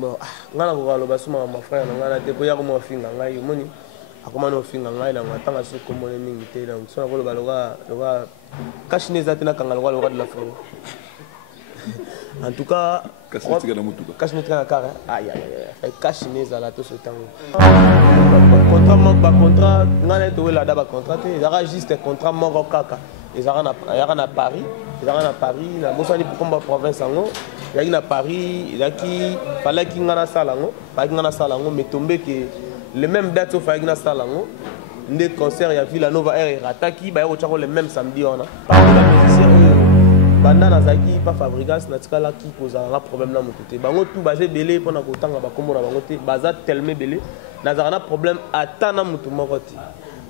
Bon, ngana ko kaloba suma ma frère na ngana te ko ya ko mo finga ngai moni akoma no finga ngai na matanga so ko moni mingi te na so na ko loba loga kashine za tena kanga loga de la forêt. En tout cas, kashine tika na kara aïe aïe kashine za la to so tango. Contrat mo ba contrat ngana to wela da ba contrat te za juste contrat mo kaka. Ils ont à Paris, na bosani pour combat province ango, il y a Paris, il y a qui fallait qu'il y ait un salango, pas qu'il y ait un salango, mais tombé que les mêmes dates au fallait qu'il y ait un salango, des concerts il y a Villa Nova Air et Rataki, bah au charo le même samedi on a. Par contre la musicien banda nazaki pas Fabrigas na tika la qui cause un problème là mon côté. Bango tout basé belé pendant que tanga ba kombo na bango te, baza tellement belé, nazarana problème atana mutu moko te.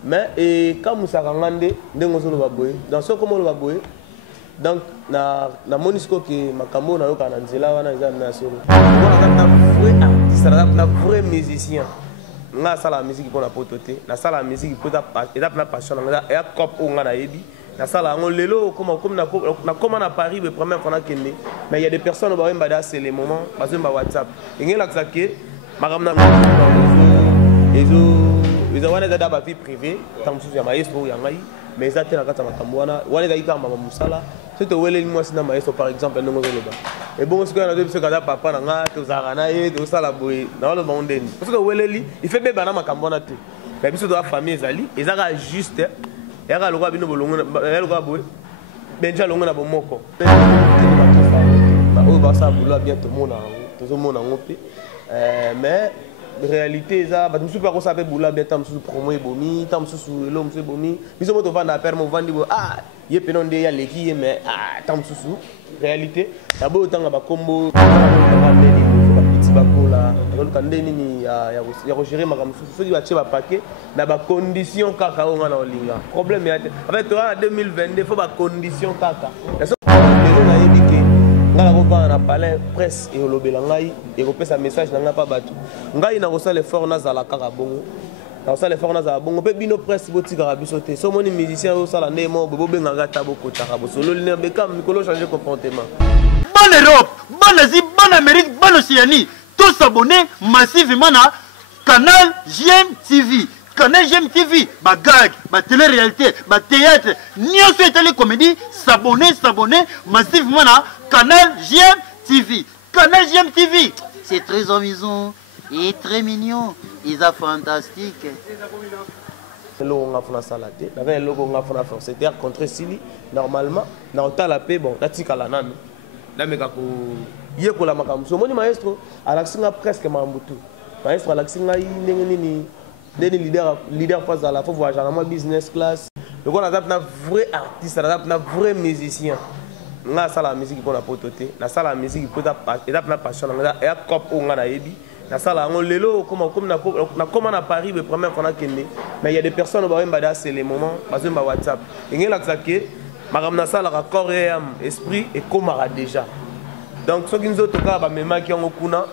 Mais et quand Moussa Rangande, dans ce comment le baboye, donc na monisco qui makambo na yoka na nzela wana eza na solo. On a vrai artiste, na vrai musicien. Na sala musique pour na pototé, na sala musique pour ta na passion na ya cop o ngana yebi. Na sala on lelo comme na Paris le premier fois na kende. Mais il y a des personnes ba mbada c'est les moments parce que WhatsApp. Ngela xake makamna ils ont des vie privée, tant que je maestro, mais ils ont des makamwana, ou des ika mama musala. C'est te wele moi sina maestro par exemple non ngoloba. Et bon ce que na deux ce kada papa na nga to zarana ye to sala boy na le monde ni. Parce que wele li, il fait beba na makamwana te. Mais biso de la famille ezali, ils ont juste ya ka lokwa bino bolongo ya lokwa boy. Benja longo na bomoko. Ba o ba sa bula bientôt mona, to mona ngope. Mais réalité ça ba musu pas ko sape bula bien tam su promo ebomi tam su lo musu ebomi biso moto vanda permo vandi bo ye penonde ya leki mais tam su réalité d'abord tanga ba kombo ba petit bakola donc kandeni ni ya ko gérer makam su so di ba che ba paquet na ba condition kaka o ngana olinga problème ya en fait en 2022 faut ba condition kaka na yebike ngala ko na palais presse et olobela ngai et ko pesa message na nga pa batu ngai na ko sala effort na zala kaka bongo na ko sala effort na zala bongo pe bino presse botika ka biso te so moni musicien o sala ndemo bobo benga ta boko taka bo solo lina bekam mikolo changer comportement. Bonne Europe, bonne Asie, bonne Amérique, bonne Océanie, tous abonnés massivement à Canal JM TV. Canal JM TV, bah gag, bah télé-réalité, bah théâtre, ni aussi télé-comédie, s'abonner massivement à Canal JM TV. Canal JM TV, c'est très amusant et très mignon, ils sont fantastiques. Le logo nga fona salade, le logo nga fona faire, c'est-à-dire contre Sili, normalement, na ota la paix, bon, natika la nanu, na meka ko yeko la makamso, moni maestro, alaxinga presque mambutu, maestro alaxinga nini. Des leaders face à la fois voyager dans business class. Donc on a un vrai artiste, on a un vrai musicien. On a la musique pour la pototé, on a la musique pour ta passion, on a un cop on a yebi. On a on lelo comme à Paris le premier fois na kende. Mais il y a des personnes au mbada c'est les moments parce que ma WhatsApp. Ngela xake makamna sala corps et âme, esprit et komara déjà. Donc ceux qui nous autres cas ba mema qui ont kuna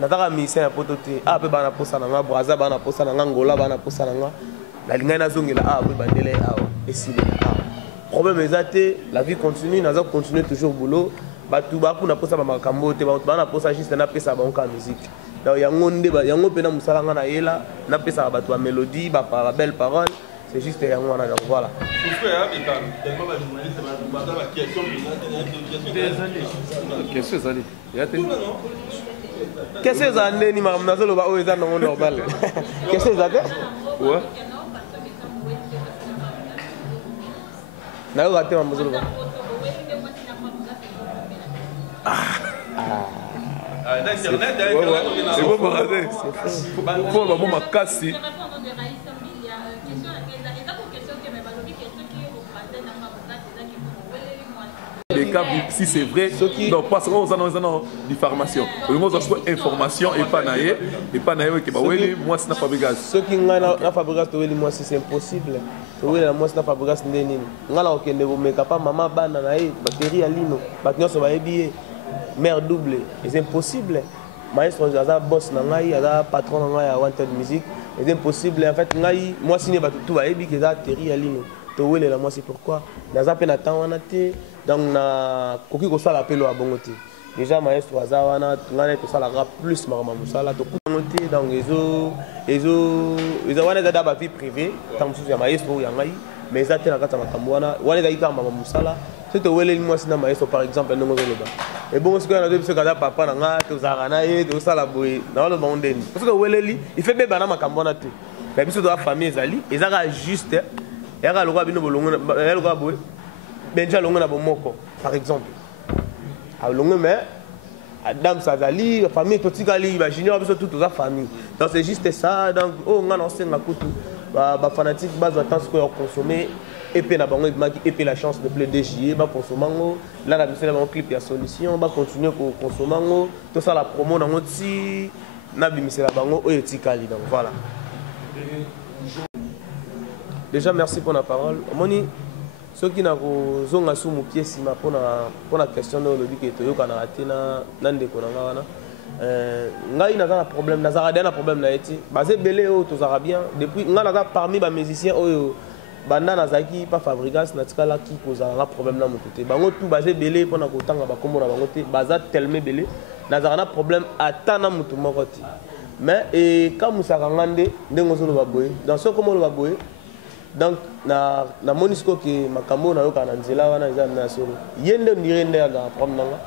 nataka misien ya potote pe bana posa na nga braza bana posa na nga ngola bana posa na nga la linga na zongela pe bandele esile problème ezate la vie continue naza continuer toujours boulot batu ba kuna posa ba makambo te bana posa juste na pesa ba onka musique donc yango nde ba yango pe na musala nga na yela na pesa ba batu ba mélodie ba belle parole c'est juste yango wana donc voilà qu'est-ce que ça n'est ni madame Nazolo ba oeza no normal qu'est-ce que ça fait ouais na raté ma Nazolo internet c'est bon barader faut ba ma kasi si c'est vrai, non, parce qu'on a une formation. On a une information et pas naïe, moi c'est pas Fabrigas. Ce qui est Fabrigas, moi c'est impossible. Moi c'est Fabrigas, maman bana naïe, batterie à lino, batterie sur les mère double, c'est impossible. Maestro, boss nangai, patron nangai à Wanted Music, c'est impossible. En fait, moi si n'est pas tout à ébi, c'est batterie à lino. Moi c'est pourquoi. Dans un peu de temps, on a été. Donc, na koki ko sala pelo a bongote. déjà maestro aza wana ngana tosalaka plus makambo mosala tokutango te donc eza wana eza da bavie privée ntango mosusu ya maestro ya ngai mais eza te na kati ya makambo wana ezalaki kaka makambo mosala so toweleli mwasi na maestro par exemple ndenge ozoloba ebongo sikoyo na biso aza papa na nga tozalaka na ye tosala boye naoloba ngo ndeni soki oweleli ife beba na makambo wana te na biso toza famille ezali ezaka juste eyaka lokola bino bolongo lokola boye benja longo na bomoko par exemple alongo mais Adam Sazali, famille Totikali, junior, tout la famille. Donc c'est juste ça. Donc, on a lancé un coup de fanatique, base de temps qu'on consommer, et puis la chance de plus DJI, consommer. Là, la mission un clip, il y a solution, va continuer à consommer. Tout ça, la promo, dans notre site, Nabi Misela Bango, et Tikali. Donc voilà. Déjà, merci pour la parole. Moni. Ceux qui n'ont pas sous mon pied, pour la question de l'objet que Canada n'a pas de problème. Nous avons un problème. Basé belé aux Arabiens. Depuis, nous avons parmi les musiciens, banda nazaki pas fabrigas na tikala qui cause un problème dans mon côté. Bango tout basé belé pour na kotanga ba kombo na bango te. Baza tellement belé. Nous avons un problème à tana mutu mokoti. Mais et quand nous avons ngande ndengo zo lo baboye. Dans ce comment lo baboye. Donc, na monisco qui makambo na yoka na nzela wana eza na solo. Yende ndire ndé dans problème nanga.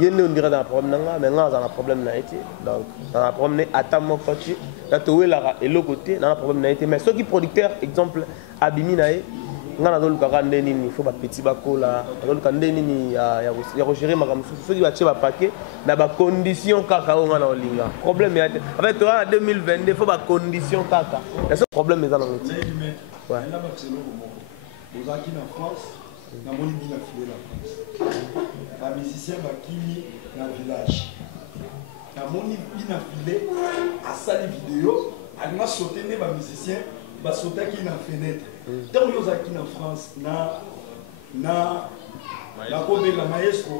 Yende ndire dans problème nanga, mais nga za problème na été. Donc, na problème né atamo coach, na towe la et le côté na problème na été. Mais ceux qui producteur exemple abimi na nga na dolu ka ndé nini, faut ba petit bakola, dolu ka ndé nini ya gérer makambo. Ceux qui va tirer ba paquet na ba condition kaka nga na olinga. Problème ya en fait toi en 2022 faut ba condition kaka. Et ce problème est dans le ouais. Là, c'est le moment. Aux acquis en France, on a mon vie à filer la France. Les musiciens qui dans le village. On a mon vie à filer à sa vidéo. On a sauté les musiciens, on a sauté qui dans la fenêtre. Tant que nous acquis en France, na la maestro,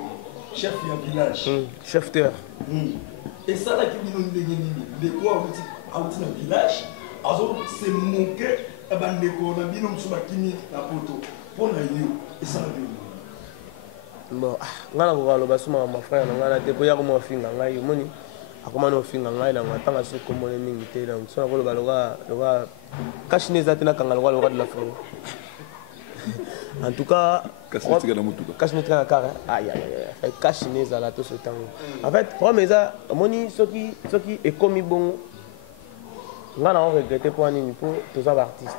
chef du village. Chef terre. Et ça, là, qui nous dit, les quoi, dans le village, c'est moqué. Bon, ngana kokaloba suma mafrère na ngana te po ya ko finga ngai moni akoma no finga ngai na matanga so ko mona mingi te donc so ko loba loga kashineza te na kangala loga de la forêt. En tout cas, kashineza na kara aïe aïe kashineza la to ce temps. En fait, problème ça moni soki est comme bon. Ngana on regrette pour nini pour tous les artistes.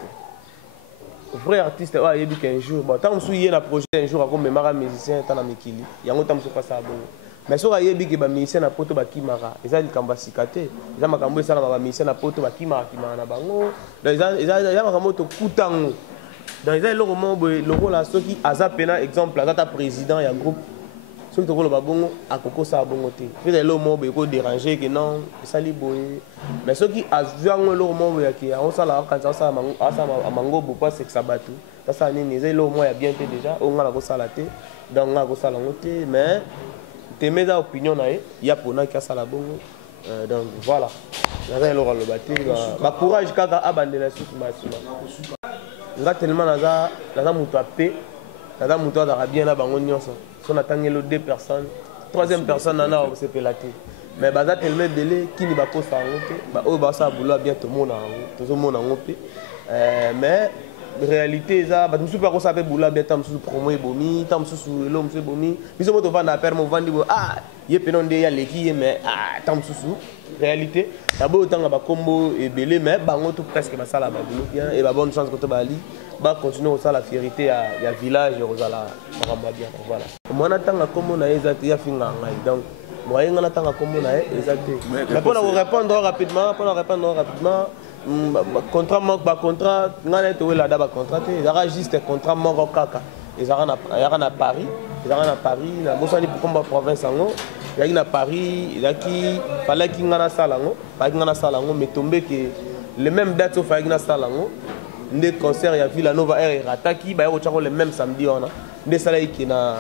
Vrai artiste ouais il dit qu'un jour bon tant que y a un projet un jour comme mara musicien tant na mikili yango tant que ça bon mais so y a bi que ba musicien na poto ba kimara eza likamba sikate eza makambo esa na ba musicien na poto ba kimara na bango eza makambo to kutango dans eza le moment loko la soki aza pena exemple aza président ya groupe soki tokolo babongo akoko sa bongo te fait le moment ko déranger que non ça li boye mais ceux qui azwango le moment ya ki on sala quand ça mango bopa c'est que ça batu ça nini le moment ya bien te déjà on ngala ko sala te donc ngala ko sala ngote mais te meza opinion na ya pona ki sala bongo donc voilà na le rolo bati ba courage kaka abandela suku ba sima nga tellement naza mutu apé naza mutu azaka bien na bango nyonso on attend les deux personnes, troisième personne en a c'est pélaté. Mais baza tellement belé qui n'y va pas ça en bah ça boulot bien tout le monde en mais réalité ça bah nous pas qu'on savait boulot bien tant sous promo et bomi tant sous l'homme c'est bomi puis on va na permo vendre ah y penon de ya leki mais ah tant sous réalité d'abord autant ba combo et belé mais bah on tout presque ba ça là ba boulot bien et bah bonne chance que tu bali ba continuer au ça la fierté ya village rozala maramba bien voilà moi natanga comme na ezati ya finga ngai donc moi ngana tanga comme na ezati mais pour répondre rapidement contrat manque ba contrat ngana to la da ba contrat il y aura juste contrat manque kaka ils aura na Paris na bosani pour combat province ngo il y a na Paris il y a qui fallait ki ngana salango mais tombé que les mêmes dates au fallait ngana salango des concerts ya Villa Nova Air rataki ba yo tchako le même samedi on a des salai qui na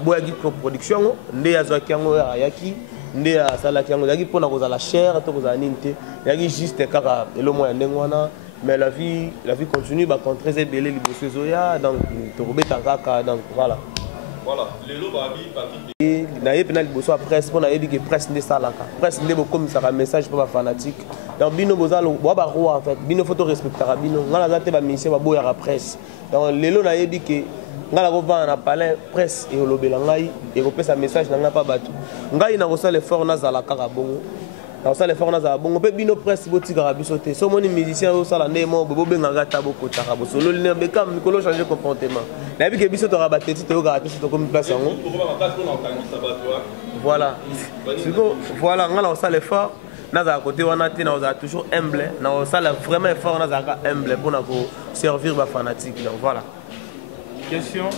boyaki production ndé azwaki yango yaki ndé asalaki yango yaki pona kozala cher to kozala ninte yaki juste kaka elo moya ndengwana mais la vie continue ba contrer belé liboso zoya donc to robeta kaka donc voilà Voilà, les lots babi naye pena liboso ya presse mpo nayebi ke presse nde esalaka presse nde bokomisaka message mpo bafanatique donc bino boza boa baroi en fait bino fo torespectaka bino ngai naza te bamisien baboyaka presse donc lelo nayebi ke ngai nakovanda na palin presse ekolobela ngai ekopesa message na ngai mpa bato ngai nakosala effort nazala kaka bongo nakosala effort nazala bongo mpe bino presse botikaka biso te so omoni musicien osala nde mo bobengaka ata bokotaka bosololi na beka mikolo change comportement nayebi ke biso toka bateti toyokaka te so tokomi place yango voilà siko voilà ngai nakosala effort nazala côté wana te nakozala toujours humble nakosala vraiment effort nazalaka humble mpona koservir bafanatique donc voilà question